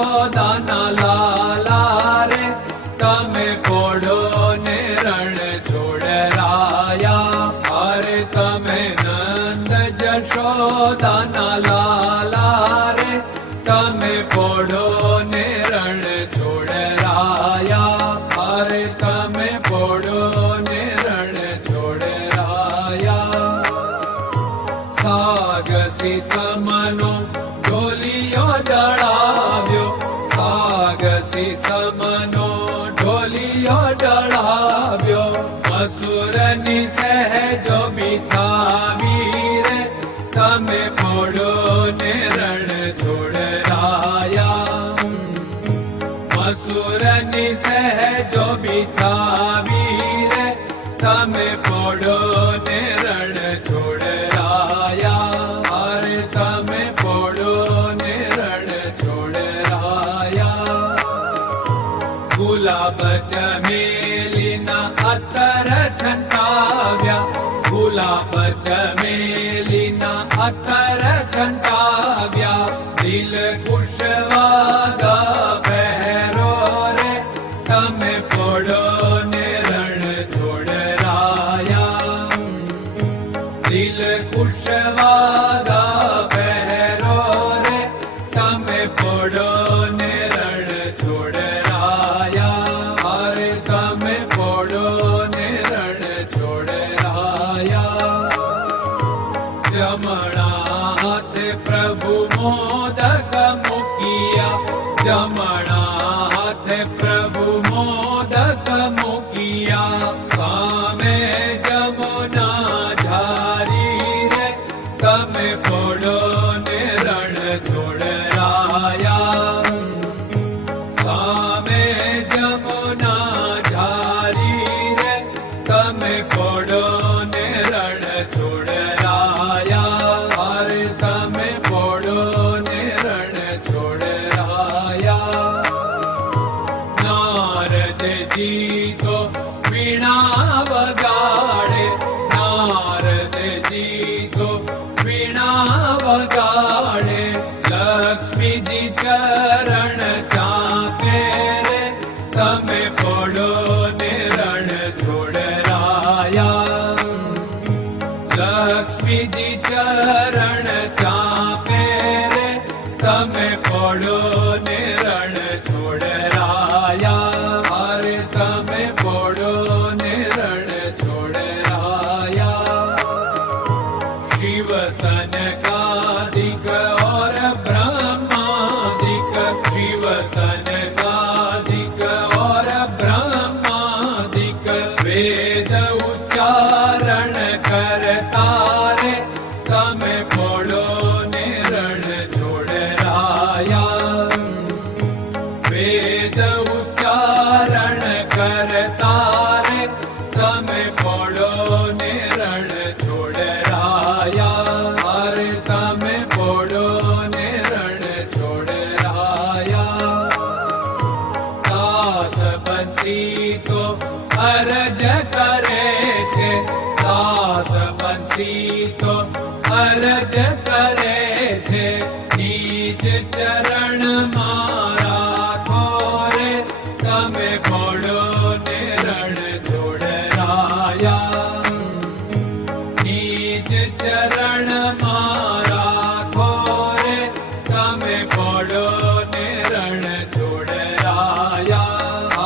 જશોદાના લાલા રે તમે પોડો ને રણ છોડરાયા. અરે તમે નંદ જશોદાના લાલા રે તમે પોડો ને રણ છોડરાયા. અરે તમે પોડો ને રણ છોડરાયા. સાગસી સમનો ઢોલિયો ડળાવ્યો, સાગસી સમનો ઢોલિયો ડળાવ્યો. મસૂરની સહેજો બિછાવી રે તમે પોડો ને રણ છોડરાયા. મસૂરની સહેજો બિછાવી રે તમે પોડો ને રણ છોડરાયા. અરે તમે પોડો ને રણ છોડરાયા. ગુલાબ ચમેલીના અત્તર છંટાવ્યા, ગુલાબ ચમેલીના અત્તર છંટાવ્યા. દિલ કુશવાદા પહેરો રે તમે પોડો ને રણ છોડરાયા. દિલ કુશવાદા પહેરો રે તમે પોડો ને રણ છોડરાયા. અરે તમે પોડો ને રણ છોડરાયા. જમણા હાથે પ્રભુ મોદક મૂકિયા, જમણા હાથે પ્રભુ મોદક મૂકિયા. સામે જમુના ઝારી રે તમે પોડો ને રણ છોડરાયા. સામે જમુના ઝારી રે તમે પોડો ને રણ છોડરાયા. અરે તમે પોડો ને રણ છોડરાયા. નારદજી તો વીણા વગાડે, નારદજી તો વીણા વગાડે. લક્ષ્મીજી ચરણ ચાકે રે તમે પોડો ને રણ છોડરાયા. લક્ષ્મીજી ચરણ ચાપે રે તમે પોડો ને રણ છોડરાયા. અરે તમે પોડો ને રણ છોડરાયા. શિવ સનકાદિક और ब्रह्मादिक, शिव सनकादिक और ब्रह्मादिक. वेद उच्चारण करता रे તમે પોડો ને રણ છોડરાયા. વેદ ઉચ્ચારણ કરતા રે તમે પોડો ને રણ છોડરાયા. અરે તમે પોડો ને રણ છોડરાયા. દાસ બંસી તો અરજ કરે છે, દાસ બંસી તો અરજ કરે છે. નીચ ચરણ મારા ખોરે તમે પોડો ને રણ છોડરાયા. નીચ ચરણ મારા ખોરે તમે પોડો ને રણ છોડરાયા.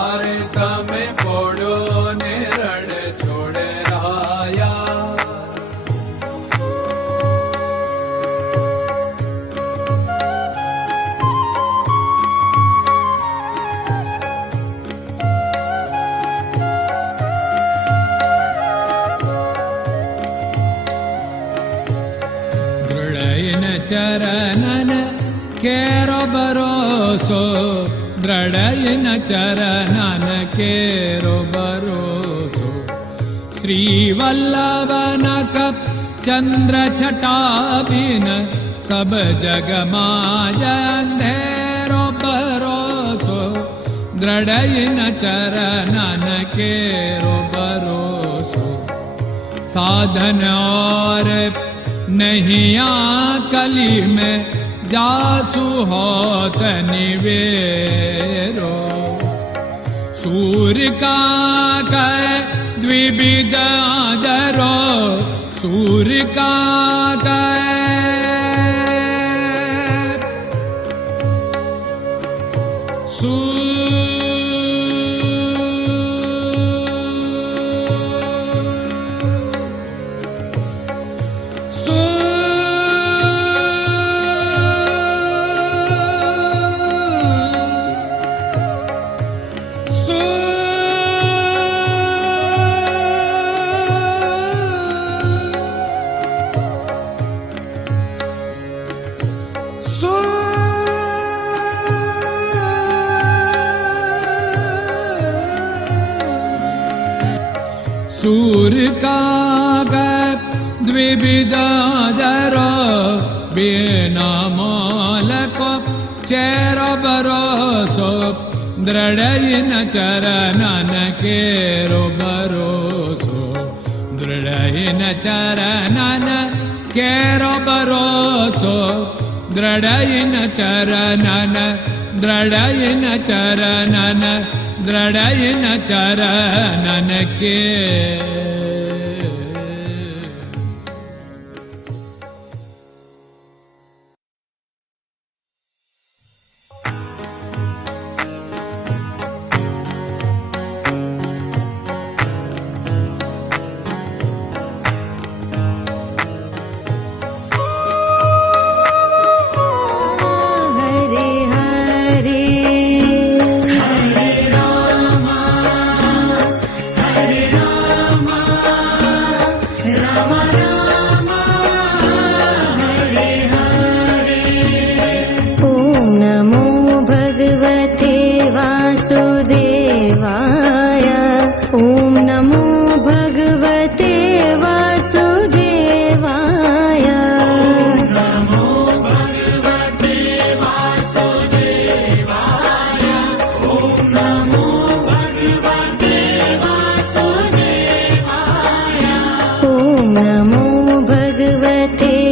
અરે તમે પોડો ને રણ છોડરાયા. ચરણન કેરો ભરોસો, દ્રઢયન ચરણન કેરો ભરોસો. શ્રી વલ્લભન કપ ચંદ્ર છટાબિન સબ જગમાં અંધેરો ભરોસો. દ્રઢયન ચરણન કેરો ભરોસો. साधन और नहीं कली में जासु होत निवेरो सूर्य का कै द्विविध आदरो सूर्य का सूर्य का द्विविधादर बिना मालको चेर भरोसो दृढ़ चरणन केरो भरोसो दृढ़ चरणन केरो भरोसो दृढ़ चरणन दृढ़ चरणन दृढ़ चरणन के नमो भगवते